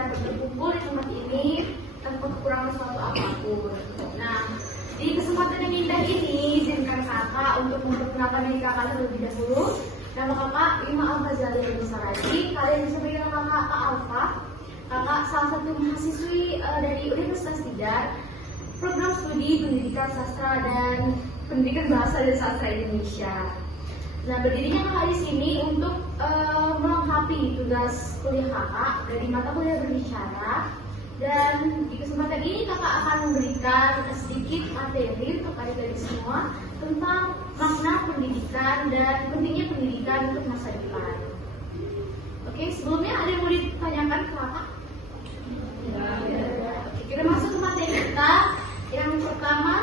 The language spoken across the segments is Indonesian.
dapat berkumpul di tempat ini tanpa kekurangan suatu apapun. Nah, di kesempatan yang indah ini, izinkan kakak untuk memperkenalkan diri kakak terlebih dahulu. Nama kakak Ima Al-Ghazali Al-Musaradi. Kalian bisa panggil kakak Alfa. Kakak salah satu mahasiswi dari Universitas Tidar, program studi pendidikan sastra dan pendidikan bahasa dan sastra Indonesia. Nah, berdirinya kakak di sini untuk melengkapi tugas kuliah kakak dari mata kuliah berbicara, dan di kesempatan ini kakak akan memberikan sedikit materi untuk adik-adik semua tentang makna pendidikan dan pentingnya pendidikan untuk masa depan. Oke, sebelumnya ada yang mau ditanyakan ke kakak? Oke, kita masuk ke materi kita. Yang pertama,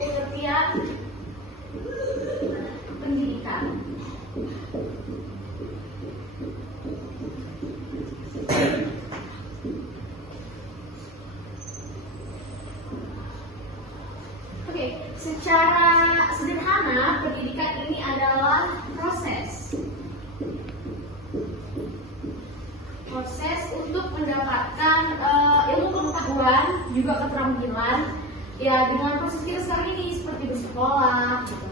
pengertian pendidikan. Oke, secara sederhana pendidikan ini adalah proses untuk mendapatkan ilmu pengetahuan, juga keterampilan. Ya, dengan proses kita sekarang ini seperti bersekolah gitu.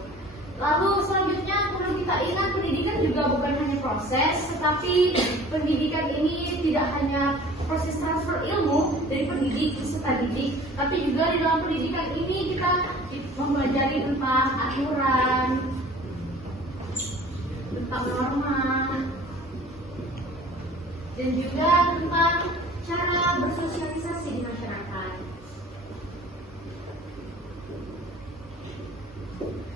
Lalu selanjutnya perlu kita ingat, pendidikan juga bukan hanya proses, tetapi pendidikan ini tidak hanya proses transfer ilmu dari pendidik ke peserta didik, tapi juga di dalam pendidikan ini kita mempelajari tentang aturan, tentang norma, dan juga tentang cara bersosialisasi di masyarakat.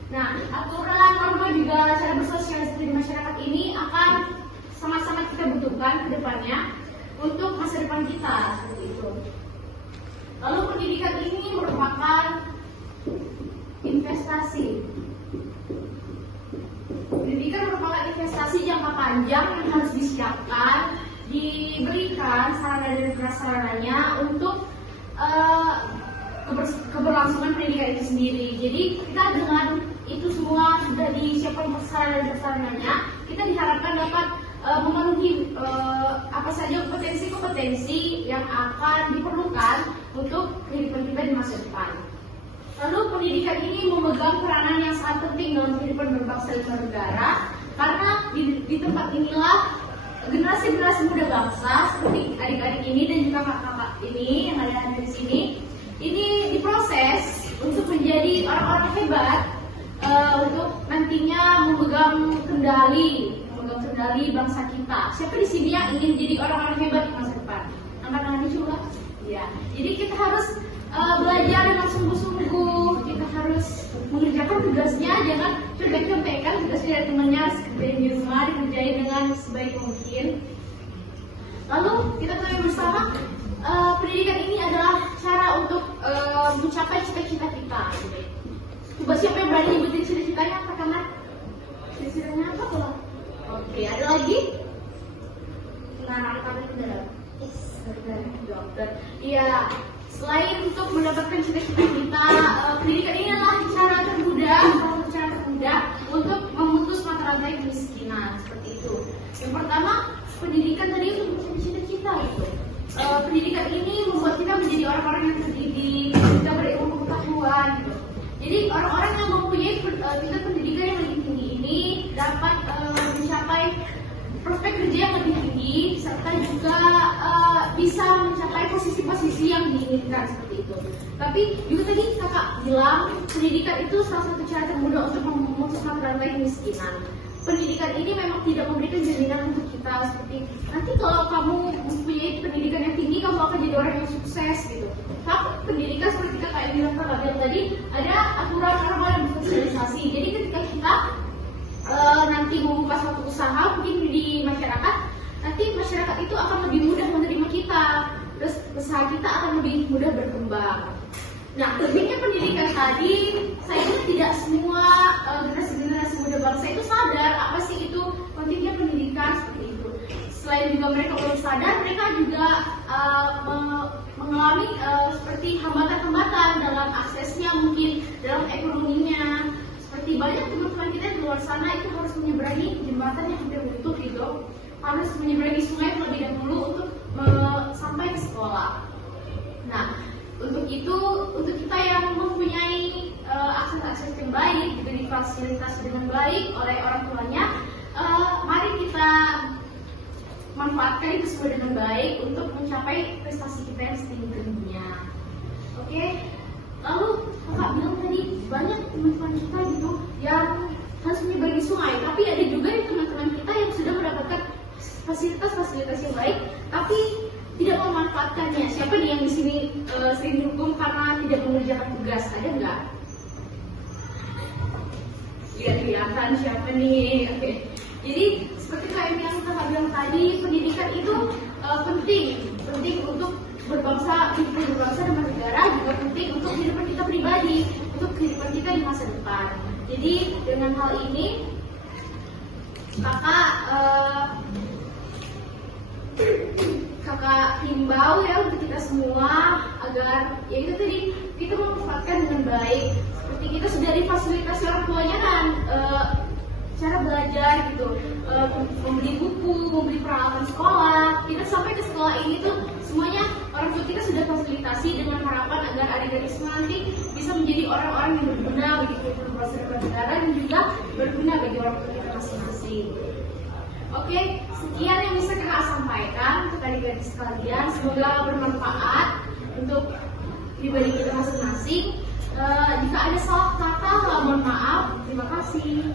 Nah, aturan, norma, juga cara bersosialisasi di masyarakat ini akan sama-sama kita butuhkan ke depannya untuk masa depan kita, seperti itu. Lalu pendidikan ini merupakan investasi. Pendidikan merupakan investasi jangka panjang yang harus disiapkan, diberikan sarana dan prasarananya untuk keberlangsungan pendidikan itu sendiri. Jadi kita dengan itu semua sudah disiapkan sarana dan prasarananya, kita diharapkan dapat memenuhi apa saja kompetensi-kompetensi yang akan diperlukan untuk kehidupan kita di masa depan. Lalu pendidikan ini memegang peranan yang sangat penting dalam kehidupan berbangsa dan bernegara, karena di tempat inilah generasi-generasi muda bangsa seperti adik-adik ini dan juga kakak-kakak ini yang ada di sini, ini diproses untuk menjadi orang-orang hebat, untuk nantinya memegang kendali bangsa kita. Siapa di sini yang ingin jadi orang-orang hebat di masa depan? Angkat tangannya coba. Ya. Jadi kita harus belajar dengan sungguh-sungguh. Kita harus mengerjakan tugasnya, jangan contek-contekan tugasnya dari temannya, kerjain di rumah, dikerjain dengan sebaik mungkin. Lalu kita ketahui bersama, pendidikan ini adalah cara untuk mencapai cita-cita kita. Coba siapa yang berani nyebutin cita-citanya? Angkat tangan. Cita-citanya apa kalau? Oke, ada lagi? Nah, angkat tangan ke dalam. Dokter. Iya. Selain untuk mendapatkan cita-cita kita, pendidikan ini adalah cara termudah untuk memutus mata rantai kemiskinan, seperti itu. Yang pertama, pendidikan tadi untuk mencapai cita-cita itu. Pendidikan ini membuat kita menjadi orang-orang yang terdidik, kita berilmu pengetahuan gitu. Jadi orang-orang yang mempunyai tingkat pendidikan yang lebih tinggi ini dapat mencapai prospek kerja yang lebih tinggi, serta juga bisa mencapai posisi-posisi yang diinginkan, seperti itu. Tapi juga tadi kakak bilang, pendidikan itu salah satu cara termudah untuk memutus mata rantai kemiskinan. Pendidikan ini memang tidak memberikan jaminan untuk kita seperti nanti kalau kamu mempunyai pendidikan yang tinggi kamu akan jadi orang yang sukses gitu. Tapi pendidikan seperti kakak yang bilang tadi ada aturan norma dan bersosialisasi. Jadi ketika kita nanti membuka suatu usaha mungkin di masyarakat, nanti masyarakat itu akan lebih mudah menerima kita, terus usaha kita akan lebih mudah berkembang. Nah, lebihnya pendidikan tadi, sayangnya tidak semua generasi muda bangsa itu sadar apa sih itu pentingnya pendidikan, seperti itu. Selain juga mereka belum sadar, mereka juga mengalami seperti hambatan-hambatan dalam aksesnya, mungkin dalam ekonominya. Seperti banyak teman-teman kita di luar sana itu harus menyeberangi jembatan yang hampir runtuh gitu, harus menyeberangi sungai terlebih dahulu untuk sampai ke sekolah. Nah, untuk kita yang mempunyai akses yang baik, juga difasilitasi dengan baik oleh orang tuanya, mari kita manfaatkan itu semua dengan baik untuk mencapai prestasi kita yang setinggi-tingginya. Oke, lalu kakak bilang tadi banyak teman-teman kita gitu yang harus menyeberangi sungai, tapi ada juga yang teman-teman kita yang sudah mendapatkan fasilitas yang baik, tapi tidak memanfaatkannya. Siapa nih yang di sini sering dihukum karena tidak mengerjakan tugas? Ada nggak? Ya, kelihatan siapa nih. Oke. Jadi seperti yang kakak bilang tadi, pendidikan itu penting untuk berbangsa dan bernegara, juga penting untuk kehidupan kita pribadi, untuk kehidupan kita di masa depan. Jadi dengan hal ini kakak himbau ya untuk kita semua agar ya itu tadi kita memanfaatkan dengan baik. Seperti kita sudah difasilitasi orang tuanya kan, cara belajar gitu, membeli buku, membeli peralatan sekolah. Kita sampai ke sekolah ini tuh semuanya orang tua kita sudah fasilitasi dengan harapan agar adik-adik semua nanti bisa menjadi orang-orang yang berguna bagi kehidupan bangsa dan negara, dan juga berguna bagi orang tua kita masing-masing. Oke, sekian yang bisa kakak sampaikan untuk adik-adik sekalian. Semoga bermanfaat untuk pribadi kita masing-masing. Jika ada salah kata, mohon maaf. Terima kasih.